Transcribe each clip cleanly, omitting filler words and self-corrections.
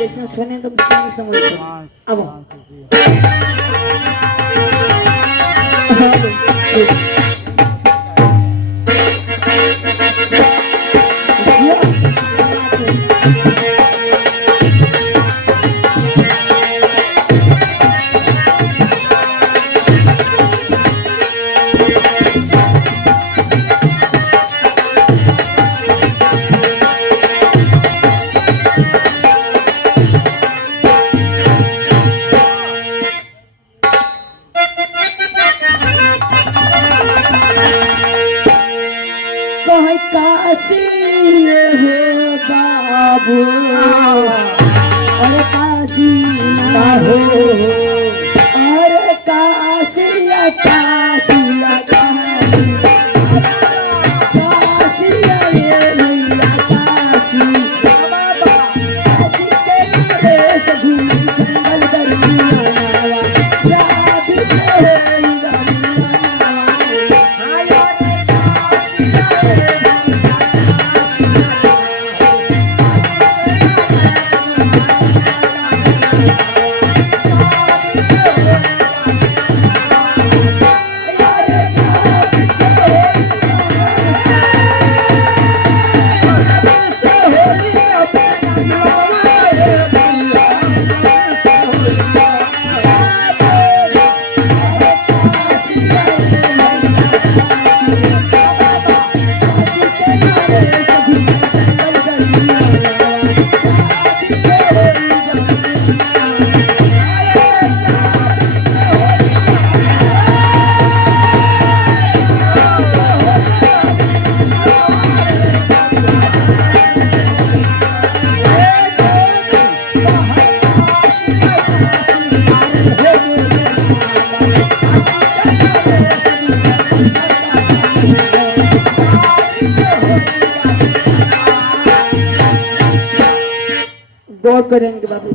जैसे सोने तो समझ अब काशी हो बाबू अरे काशी हो अरे काशी काशी काशी काशी ये भैया काशी जंगल दरिया गौर करेंगे बाबू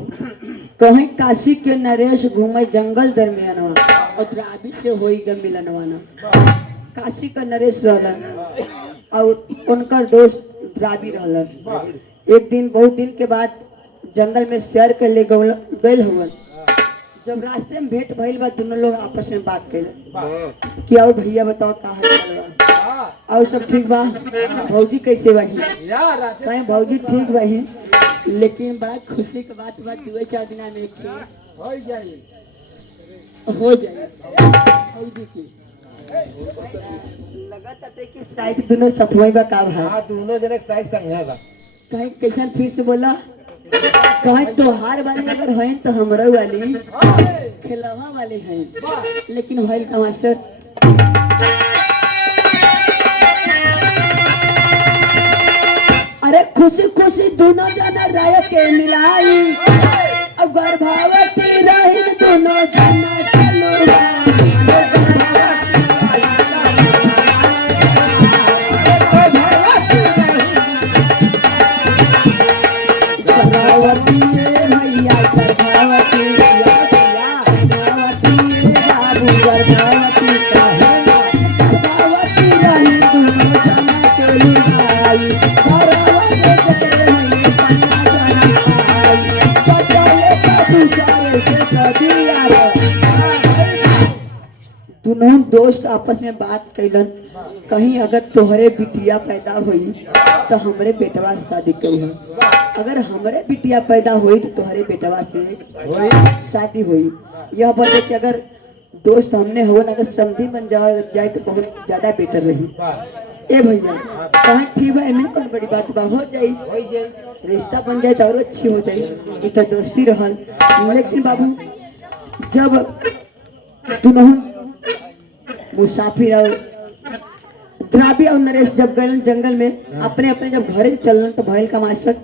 कहीं काशी के नरेश घूमे जंगल दरमियान और द्राविड से होई गए मिलनवाना काशी का नरेश रहलन और उनका दोस्त द्राविड रहलन। एक दिन बहुत दिन के बाद जंगल में सैर कर ले गए हुए जब रास्ते में भेंट भइल बा दोनों लोग आपस में बात कैले कि आओ भैया बताओ का हाल चल बा और सब ठीक बा भौजी कैसे बाही कहीं भौजी ठीक बाही लेकिन बात खुशी के बात दो चार दिन में हो जाए भौजी की लगातार कि साइड दोनों सतवाई बा का है दोनों जने साइड संगे बा कहीं कैसा फिर से बोला कहीं त्योहार वाली अगर है तो हमरा वाली खिलवा वाले हैं लेकिन भैल का मास्टर अरे खुशी खुशी दोनों जना राय के मिलाई अब गर्भवती रही दोनों जना दोनों दोस्त आपस में बात कैलन कहीं अगर तोहरे बिटिया पैदा हुई तो हमरे बेटवा से शादी करूँ अगर हमरे बिटिया पैदा हुई तो तोहरे बेटवा से शादी हुई यह बोले कि अगर दोस्त हमने हो अगर समधी बन जाए तो बहुत ज्यादा बेटर रही ए भैया कहीं ठीक है एमन कौन बड़ी बात बा हो जाए रिश्ता बन जाए तो और अच्छी हो जाए ये तो दोस्ती रहल लेकिन बाबू जब दोनों मुसाफिर और द्राविड और नरेश जब गए जंगल में अपने अपने जब घरे चलन तो भैल का मास्टर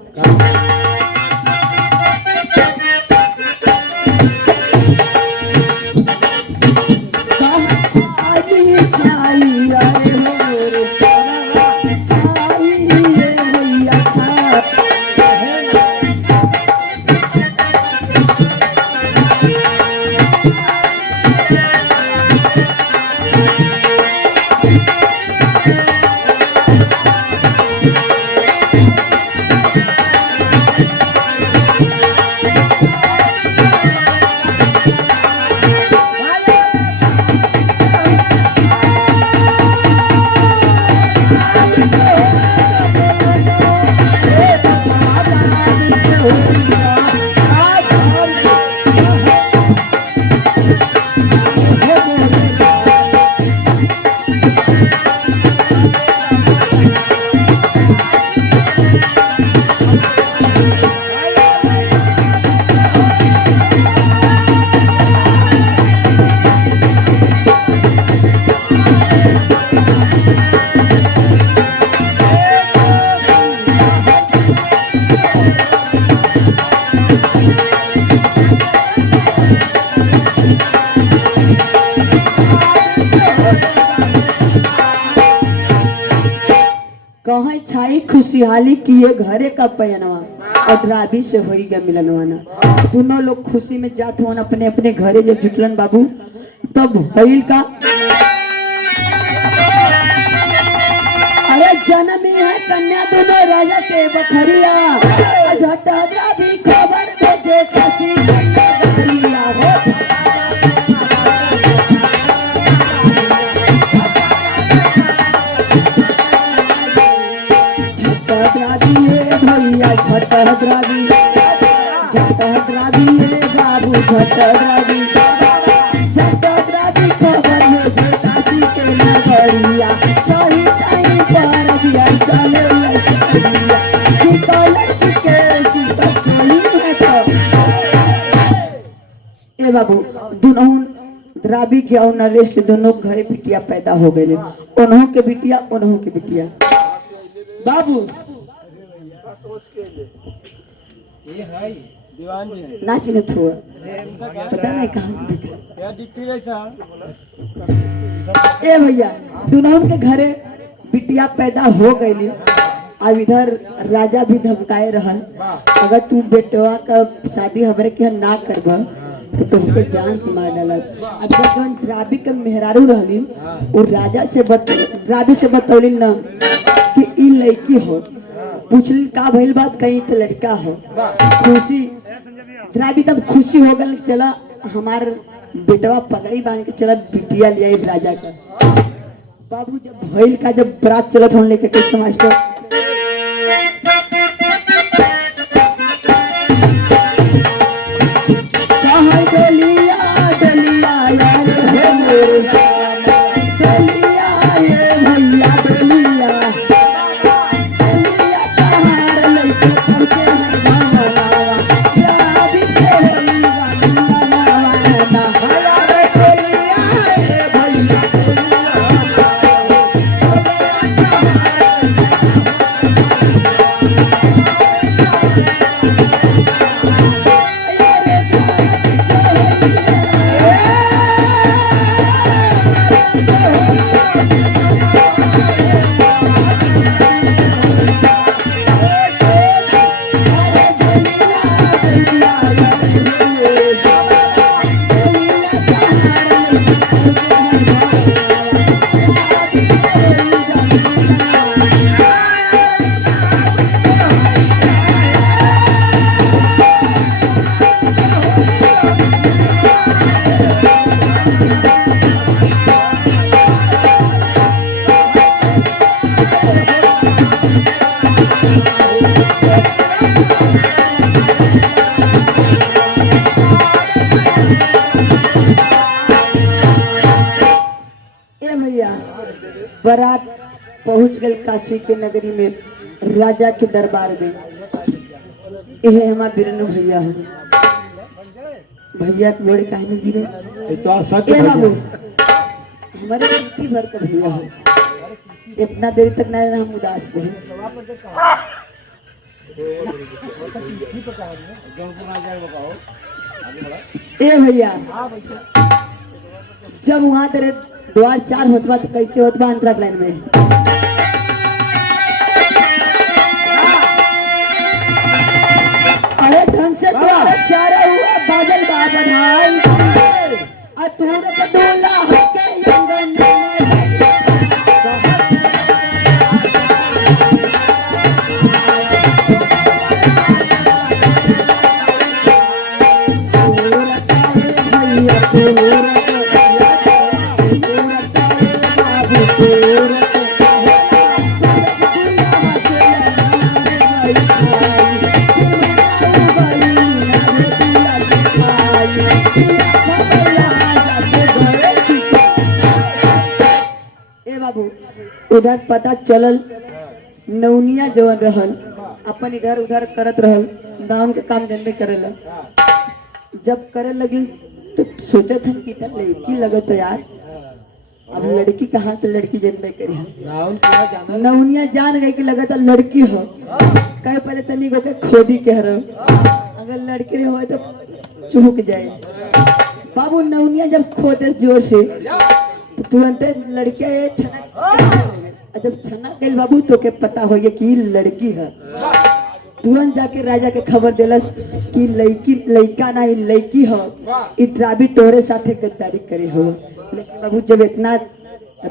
छाई खुशहाली किए घरे का पयनवा और राबी से होई गया मिलनवाना। दोनों लोग खुशी में जात होन अपने अपने घरे जब जुटलन बाबू तब भइल का अरे जन्मी है कन्या दोनों राजा के बखरिया झट राबी खबर भेजे सखी बखरिया हो भैया झटहद्रावी बाबू झटहद्रावी खबर है जे शादी के नगरिया सही सही पर दिया चले लसिया की कलर के सीता सोनी है तो ए बाबू दोनों द्रावी के और नरेश के दोनों घरे बिटिया पैदा हो गए उन्हों के बिटिया बाबू ये है दीवान जी नाच न थोड़ा पता नहीं कहाँ दिखा या दिखती कैसा ए भैया दोनों के घरे बिटिया पैदा हो गई। अब इधर राजा भी धमकाए रहल अगर तू बेटवा का शादी हमरे के ना करबा तो तुमके जान से मार डाला। अब जब जौन द्रावी के मेहरारू रहली वो द्रावी से बतौली न कि ई लड़की हो पूछली का भइल बात कहीं तो लड़का हो खुशी द्रावी तब खुशी हो गल चला हमार बेटवा पगड़ी बांध के चला बिटिया लिया राजा का। बाबू जब भइल का जब बरात चलत होने लेके कैसे मास्टर कहाँ डलिया डलिया यार हे मेरे डलिया ये भैया डलिया डलिया कहाँ लइके पहुंचे हैं मामा शादी से होई गाना हमारे डलिया है भैया बारात पहुंच गई काशी के नगरी में राजा के दरबार में। यह हमारा बिरनु भैया है भैया के बड़े काहे में गिरे ए बाबू हमारे पृथ्वी भर का भैया है इतना देर तक ना हम उदास रहे। ए भैया जब वहां तेरे द्वार 4 होतबा तो कैसे होतबा अंतरा प्लान में अरे ढंग से द्वार 4 हुआ बादल बाबा भाई अतुर बदूला हके यंगन उधर पता चलल नौनिया जवन रहल अपन इधर उधर करत रहल दाम के काम जनबे करेला जब करे लगी तो सोचे थे कि लड़की लगत तो यार अब लड़की कहाँ तो लड़की जनबे करी नौनिया जान गई कि लगत लड़की हो कहे पहले तनी को के खोदी कह रहे अगर लड़की नहीं हो तो चुहक जाए। बाबू नौनिया जब खोदे जोर से तो तुरंत लड़कियां और जब छना गई बाबू तो के पता हो कि ई लड़की है। तुरंत जाके राजा के खबर दिलस कि लड़की लड़का नहीं लड़की हो, ई ड्राबी तोहरे साथे गद्दारी करे हो। लेकिन बाबू जब इतना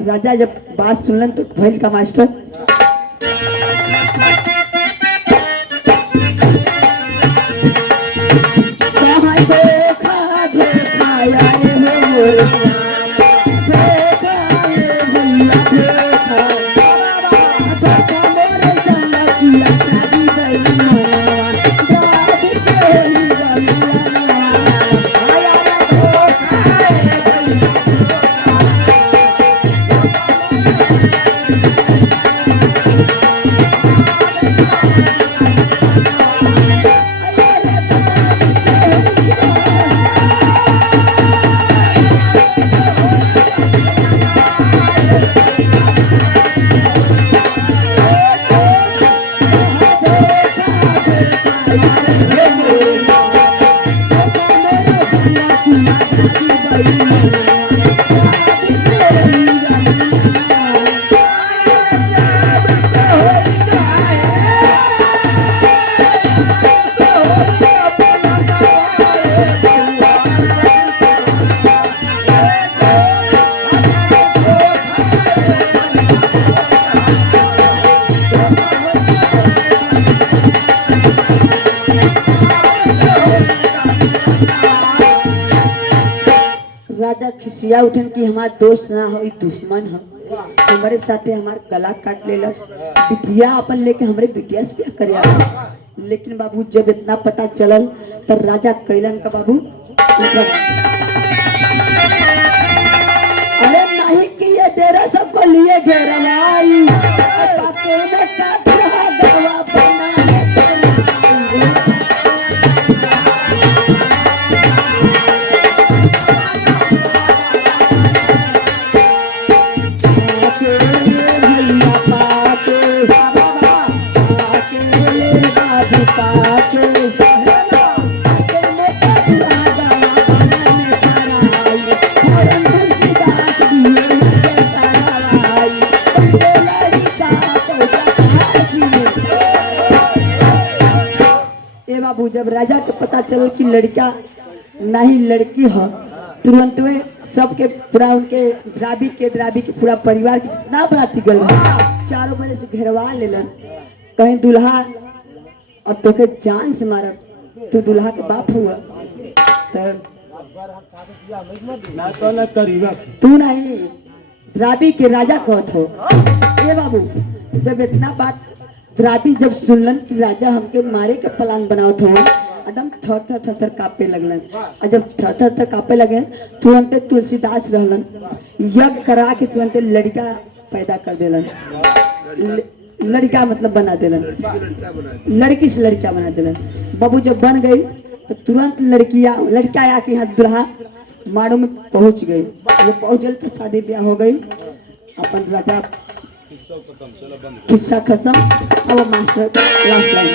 राजा जब बात सुनलन तो भइल का मास्टर कहाँ देखा देखा यारे मोर देखा ये भैया देखा देखा मोरे चंदा किया शादी गई मोर दादी से ही गई आया राजा खिसिया उठन कि हमार दोस्त ना हो दुश्मन हो, हमारे साथे हमार गला काट लेलस, बिटिया अपन लेके हमरे बिटिया से ब्याह करे आ। लेकिन बाबू जब इतना पता चलल तो राजा कैलन का बाबू अरे नहीं कि ये डेरा सबको लिए घेरवाई बाबू जब राजा को पता चल कि लड़का नहीं लड़की हो, तुरंत में सबके पूरा उनके द्राबी के पूरा परिवार के जितना बराती गल चारों बजे से घेरवा लेलन। कहीं दुल्हा और तो के जान से मारब, तू दुल्हा के बाप हुआ तू नहीं द्राबी के राजा कहत हो। ये बाबू जब इतना बात द्राबी जब सुनलन कि राजा हमके मारे के प्लान बनावत हो, एकदम थर थर कापे लगलन। और जब थर थर कापे लगे तुरंत तुलसीदास रहलन, यज्ञ करा के तुरंत लड़का पैदा कर देलन। लड़का मतलब बना देलन, लड़की से लड़का बना देलन। बाबू जब बन गई तो तुरंत लड़का आके यहाँ दुल्हा माड़ो में पहुंच गई। जब पहुंच गई तो शादी ब्याह हो गई। अपन राजा किस्सा खत्म। अब मास्टर लास्ट लाइन